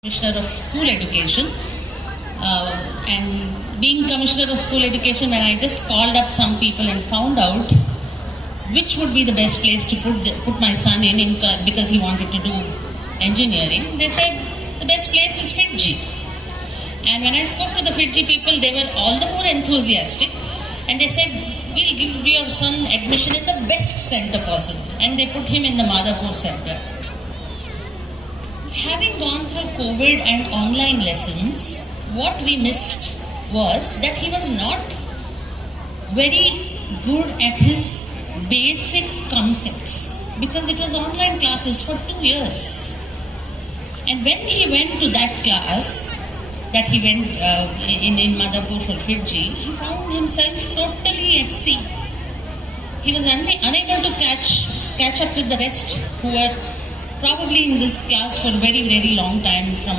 Commissioner of School Education. And being Commissioner of School Education, when I just called up some people and found out which would be the best place to put my son in because he wanted to do engineering, they said the best place is FIITJEE. And when I spoke to the FIITJEE people, they were all the more enthusiastic, and they said, we'll give your son admission in the best center possible. And they put him in the Madhapur Center. Having gone through COVID and online lessons, what we missed was that he was not very good at his basic concepts because it was online classes for 2 years. And when he went to that class, that he went in Madhapur for FIITJEE, he found himself totally at sea. He was unable to catch up with the rest who were probably in this class for very, very long time, from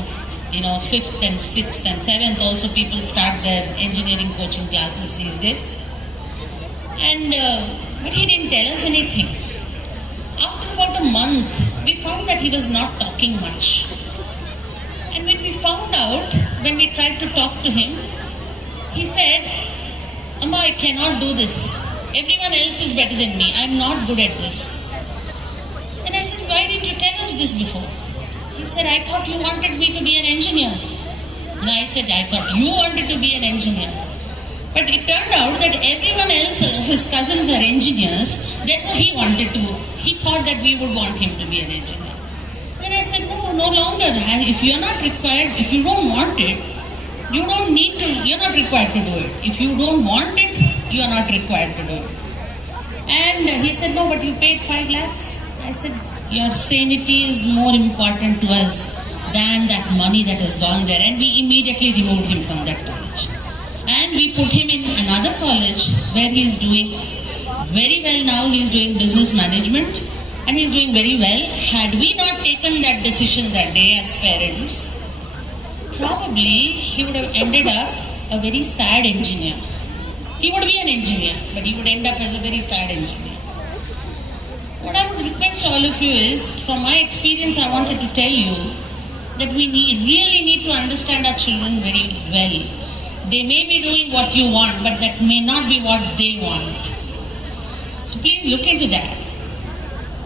5th and 6th and 7th also people start their engineering coaching classes these days. And but he didn't tell us anything. After about a month, we found that he was not talking much. And when we found out, when we tried to talk to him, he said, "Amma, I cannot do this. Everyone else is better than me. I'm not good at this." And I said, "Why didn't you tell us this before?" He said, "I thought you wanted me to be an engineer." And I said, "I thought you wanted to be an engineer." But it turned out that everyone else, his cousins are engineers, therefore he thought that we would want him to be an engineer. Then I said, no longer. If you're not required, if you don't want it, you're not required to do it. If you don't want it, you are not required to do it. And he said, "No, but you paid 5 lakhs. I said, "Your sanity is more important to us than that money that has gone there." And we immediately removed him from that college. And we put him in another college where he is doing very well now. He is doing business management and he is doing very well. Had we not taken that decision that day as parents, probably he would have ended up a very sad engineer. He would be an engineer, but he would end up as a very sad engineer. What I would request all of you is, from my experience, I wanted to tell you that we really need to understand our children very well. They may be doing what you want, but that may not be what they want. So please look into that.